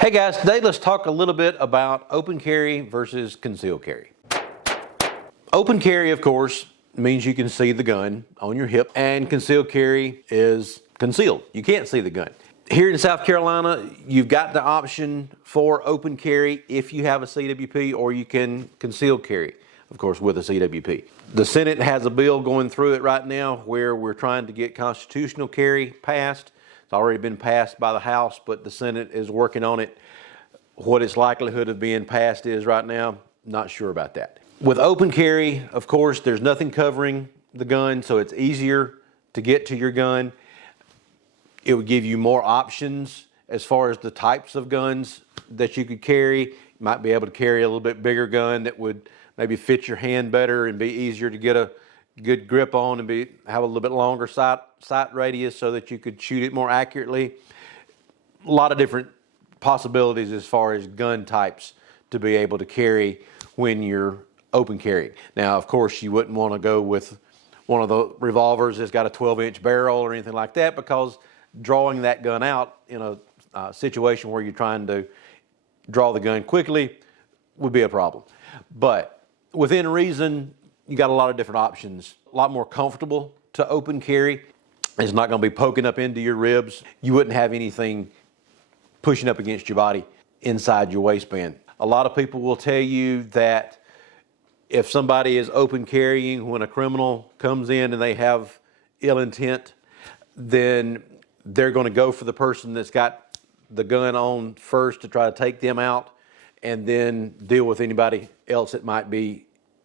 Hey guys, today let's talk a little bit about open carry versus concealed carry. Open carry, of course, means you can see the gun on your hip, and concealed carry is concealed. You can't see the gun. Here in South Carolina, you've got the option for open carry if you have a CWP, or you can concealed carry, of course, with a CWP. The Senate has a bill going through it right now where we're trying to get constitutional carry passed. It's already been passed by the House, but the Senate is working on it. What its likelihood of being passed is right now, not sure about that. With open carry, of course, there's nothing covering the gun, so it's easier to get to your gun. It would give you more options as far as the types of guns that you could carry. You might be able to carry a little bit bigger gun that would maybe fit your hand better and be easier to get a good grip on, and have a little bit longer sight radius so that you could shoot it more accurately. A lot of different possibilities as far as gun types to be able to carry when you're open carrying. Now, of course, you wouldn't want to go with one of the revolvers that's got a 12-inch barrel or anything like that, because drawing that gun out in a situation where you're trying to draw the gun quickly would be a problem. But within reason, you got a lot of different options. A lot more comfortable to open carry. It's not going to be poking up into your ribs. You wouldn't have anything pushing up against your body inside your waistband. A lot of people will tell you that if somebody is open carrying when a criminal comes in and they have ill intent, then they're going to go for the person that's got the gun on first to try to take them out, and then deal with anybody else that might be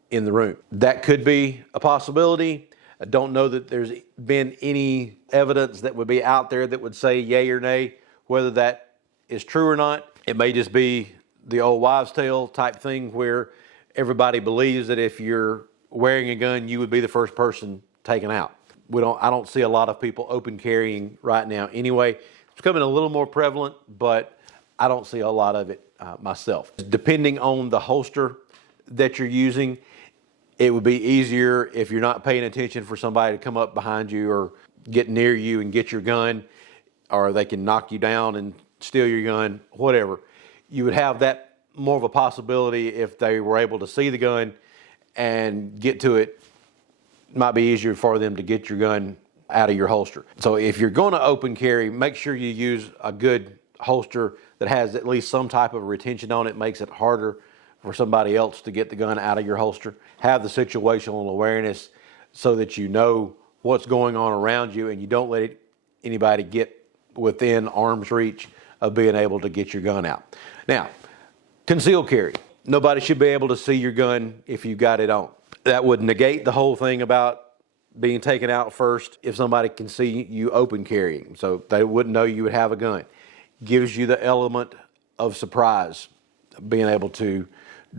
in the room. That could be a possibility. I don't know that there's been any evidence that would be out there that would say yay or nay whether that is true or not. It may just be the old wives' tale type thing where everybody believes that if you're wearing a gun, you would be the first person taken out. I don't see a lot of people open carrying right now anyway. It's becoming a little more prevalent, but I don't see a lot of it myself. Depending on the holster that you're using, it would be easier if you're not paying attention for somebody to come up behind you or get near you and get your gun, or they can knock you down and steal your gun, whatever. You would have that more of a possibility if they were able to see the gun and get to it. It might be easier for them to get your gun out of your holster. So if you're going to open carry, make sure you use a good holster that has at least some type of retention on it. Makes it harder for somebody else to get the gun out of your holster. Have the situational awareness so that you know what's going on around you, and you don't let anybody get within arm's reach of being able to get your gun out. Now, concealed carry. Nobody should be able to see your gun if you've got it on. That would negate the whole thing about being taken out first if somebody can see you open carrying. So they wouldn't know you would have a gun. Gives you the element of surprise, being able to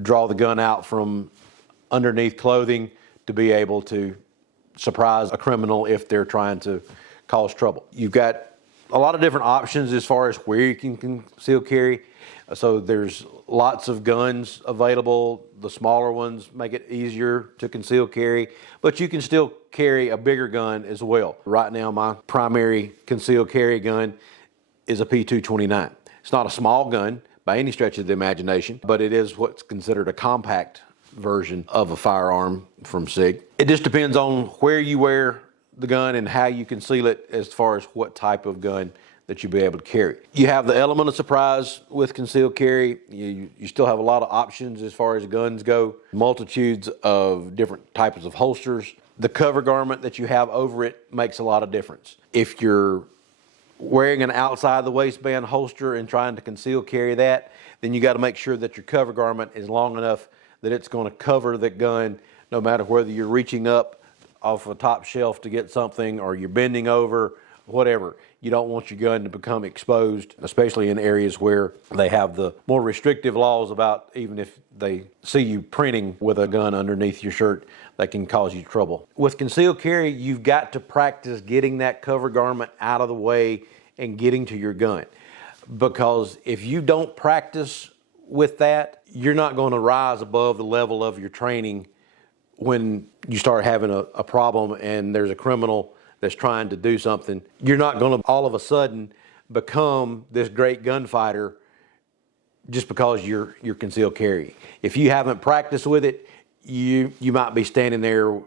draw the gun out from underneath clothing to be able to surprise a criminal if they're trying to cause trouble. You've got a lot of different options as far as where you can conceal carry. So there's lots of guns available. The smaller ones make it easier to conceal carry, but you can still carry a bigger gun as well. Right now, my primary concealed carry gun is a P229. It's not a small gun by any stretch of the imagination, but it is what's considered a compact version of a firearm from SIG. It just depends on where you wear the gun and how you conceal it as far as what type of gun that you'll be able to carry. You have the element of surprise with concealed carry. You still have a lot of options as far as guns go, multitudes of different types of holsters. The cover garment that you have over it makes a lot of difference. If you're wearing an outside the waistband holster and trying to conceal carry that, then you got to make sure that your cover garment is long enough that it's going to cover the gun, no matter whether you're reaching up off a top shelf to get something or you're bending over, whatever. You don't want your gun to become exposed, especially in areas where they have the more restrictive laws about even if they see you printing with a gun underneath your shirt, that can cause you trouble. With concealed carry, you've got to practice getting that cover garment out of the way and getting to your gun. Because if you don't practice with that, you're not going to rise above the level of your training when you start having a problem and there's a criminal that's trying to do something. You're not going to all of a sudden become this great gunfighter just because you're concealed carry. If you haven't practiced with it, you might be standing there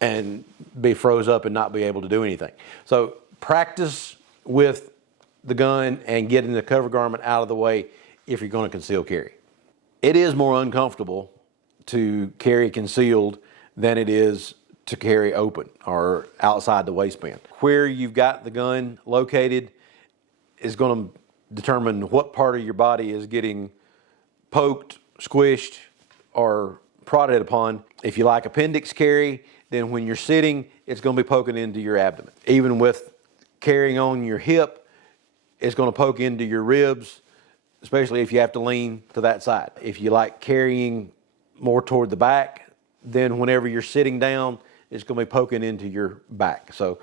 and be froze up and not be able to do anything. So practice with the gun and getting the cover garment out of the way if you're going to conceal carry. It is more uncomfortable to carry concealed than it is to carry open or outside the waistband. Where you've got the gun located is going to determine what part of your body is getting poked, squished, or prodded upon. If you like appendix carry, then when you're sitting, it's going to be poking into your abdomen. Even with carrying on your hip, it's going to poke into your ribs, especially if you have to lean to that side. If you like carrying more toward the back, then whenever you're sitting down, it's going to be poking into your back. So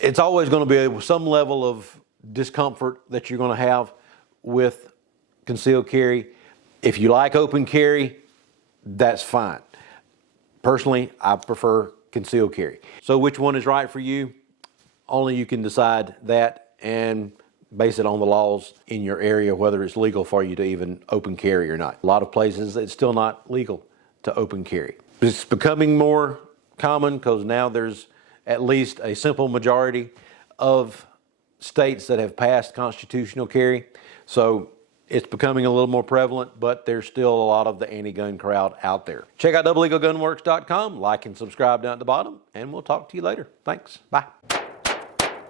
it's always going to be some level of discomfort that you're going to have with concealed carry. If you like open carry, that's fine. Personally, I prefer concealed carry. So which one is right for you? Only you can decide that and base it on the laws in your area, whether it's legal for you to even open carry or not. A lot of places it's still not legal to open carry. It's becoming more common because now there's at least a simple majority of states that have passed constitutional carry. So it's becoming a little more prevalent, but there's still a lot of the anti-gun crowd out there. Check out doubleeaglegunworks.com, like and subscribe down at the bottom, and we'll talk to you later. Thanks. Bye.